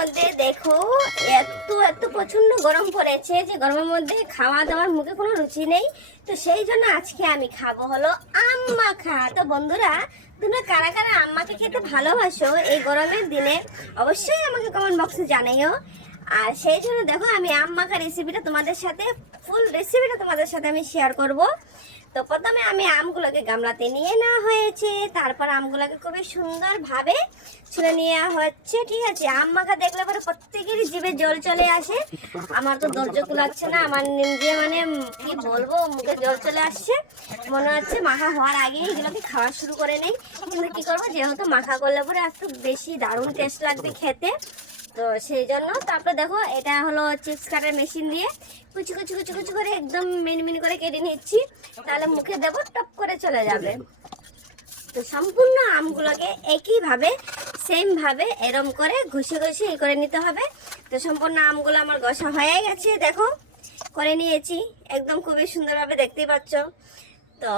মধ্যে দেখো, এত এত প্রচণ্ড গরম পড়েছে যে গরমের মধ্যে খাওয়া দাওয়ার মুখে কোনো রুচি নেই। তো সেই জন্য আজকে আমি খাব হলো আম মাখা। তো বন্ধুরা, তোমরা কারা কারা আম্মাকে খেতে ভালোবাসো এই গরমের দিনে, অবশ্যই আমাকে কমেন্ট বক্সে জানাইও আর সেই জন্য দেখো, আমি আম মাখা রেসিপিটা তোমাদের সাথে ফুল রেসিপিটা তোমাদের সাথে আমি শেয়ার করব। তো প্রথমে আমি আমগুলোকে গামলাতে নিয়ে নেওয়া হয়েছে, তারপর আমগুলোকে খুবই সুন্দরভাবে ছুলে নেওয়া হচ্ছে, ঠিক আছে? আম মাখা দেখলে পরে প্রত্যেকেরই জিভে জল চলে আসে। আমার তো ধৈর্য কুলাচ্ছে না, আমার নিজে মানে কি বলব, মুখে জল চলে আসছে। মনে হচ্ছে মাখা হওয়ার আগেই এগুলোকে খাওয়া শুরু করে নেই। কিন্তু কি করব, যেহেতু মাখা করলে পরে একটু বেশি দারুণ টেস্ট লাগবে খেতে। তো সেই জন্য তারপরে দেখো, এটা হলো চিপস কাটার মেশিন দিয়ে কুচি কুচি কুচি কুচি করে একদম মিনি মিনি করে কেটে নিচ্ছি। তাহলে মুখে দেবো, টপ করে চলে যাবে। তো সম্পূর্ণ আমগুলোকে একইভাবে সেম ভাবে এরম করে ঘষে ঘষে এই করে নিতে হবে। তো সম্পূর্ণ আমগুলো আমার ঘষা হয়ে গেছে, দেখো। করে নিয়েছি, একদম খুবই সুন্দরভাবে দেখতেই পাচ্ছ। তো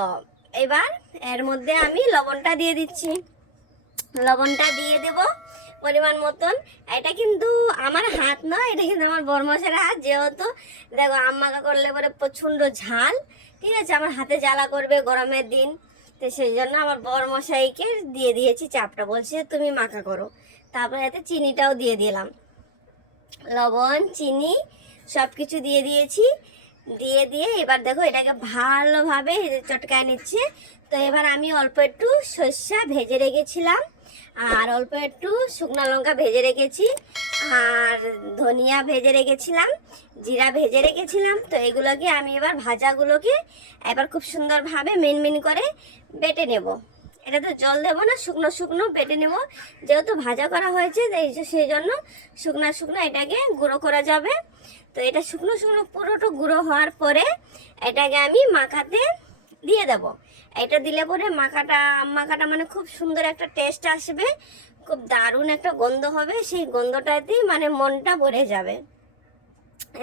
এবার এর মধ্যে আমি লবণটা দিয়ে দিচ্ছি। লবণটা দিয়ে দেব পরিমাণ মতন। এটা কিন্তু আমার হাত নয়, এটা কিন্তু আমার বরমশের হাত, যেহেতু দেখো আম্মাকা করলে পরে প্রচণ্ড ঝাল। ঠিক আছে, আমার হাতে জ্বালা করবে গরমের দিন। তো সেই জন্য আমার বর মশাইকে দিয়ে দিয়েছি চাপটা, বলছে তুমি মাখা করো। তারপরে এতে চিনিটাও দিয়ে দিলাম। লবণ, চিনি সব কিছু দিয়ে দিয়েছি। দিয়ে দিয়ে এবার দেখো এটাকে ভালোভাবে চটকায় নিচ্ছে। তো এবার আমি অল্প একটু সর্ষা ভেজে রেখেছিলাম, আর অল্প একটু শুকনো লঙ্কা ভেজে রেখেছি, আর ধনিয়া ভেজে রেখেছিলাম, জিরা ভেজে রেখেছিলাম। তো এগুলোকে আমি এবার ভাজাগুলোকে এবার খুব সুন্দরভাবে মিন মিন করে বেটে নেব। এটা তো জল দেবো না, শুকনো শুকনো বেটে নেব। যেহেতু ভাজা করা হয়েছে সেই জন্য শুকনো শুকনো এটাকে গুঁড়ো করা যাবে। তো এটা শুকনো শুকনো পুরোটা গুঁড়ো হওয়ার পরে এটাকে আমি মাখাতে দিয়ে দেব। এটা দিলে পরে মাখাটা মাখাটা মানে খুব সুন্দর একটা টেস্ট আসবে, খুব দারুণ একটা গন্ধ হবে, সেই গন্ধটাতেই মানে মনটা ভরে যাবে।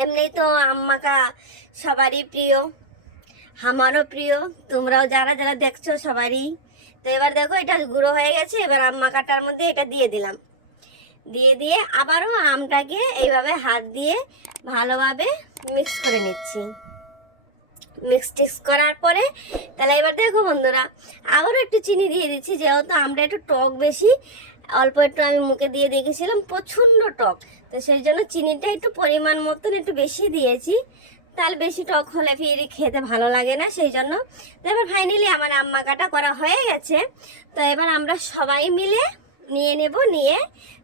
এমনি তো আম মাখা সবারই প্রিয়। আমারও প্রিয়, তোমরাও যারা যারা দেখছ সবারই। তো এবার দেখো, এটা গুঁড়ো হয়ে গেছে, এবার আম মাখাটার মধ্যে এটা দিয়ে দিলাম। দিয়ে দিয়ে আবারও আমটাকে এইভাবে হাত দিয়ে ভালোভাবে মিক্স করে নিচ্ছি। মিক্স টিক্স করার পরে, তাহলে এবার দেখো বন্ধুরা, আবারও একটু চিনি দিয়ে দিচ্ছি, যেহেতু আমরা একটু টক বেশি, অল্প একটু আমি মুখে দিয়ে দেখেছিলাম, প্রচণ্ড টক। তো সেই জন্য চিনিটা একটু পরিমাণ মতন একটু বেশি দিয়েছি। তাহলে বেশি টক হলে ফির খেতে ভালো লাগে না, সেই জন্য। তো এবার ফাইনালি আমার আম্মা কাটা করা হয়ে গেছে। তো এবার আমরা সবাই মিলে নিয়ে নেব, নিয়ে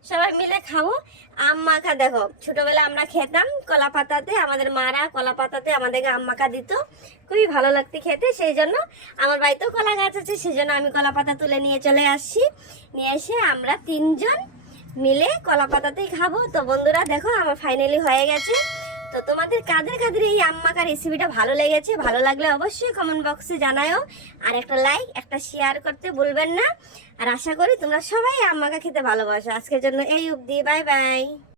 সবাই মিলে খাব। আম মাখা দেখো ছোটবেলা আমরা খেতাম কলা পাতাতে আমাদের মারা কলা পাতাতে আমাদেরকে আম মাখা দিত। খুবই ভালো লাগতো খেতে, সেই জন্য আমার বাড়িতেও কলা গাছ আছে, সেই জন্য আমি কলা পাতা তুলে নিয়ে চলে আসছি। নিয়ে এসে আমরা তিনজন মিলে কলা পাতাতেই খাব। তো বন্ধুরা দেখো, আমার ফাইনালি হয়ে গেছে। তো তোমাদের কাদের কাদের এই আম্মাকার রেসিপিটা ভালো লেগেছে, ভালো লাগলে অবশ্যই কমেন্ট বক্সে জানায়ও। আর একটা লাইক একটা শেয়ার করতে ভুলবেন না। আর আশা করি তোমরা সবাই আম্মাকা খেতে ভালোবাসো। আজকের জন্য এই অবধি বাই বাই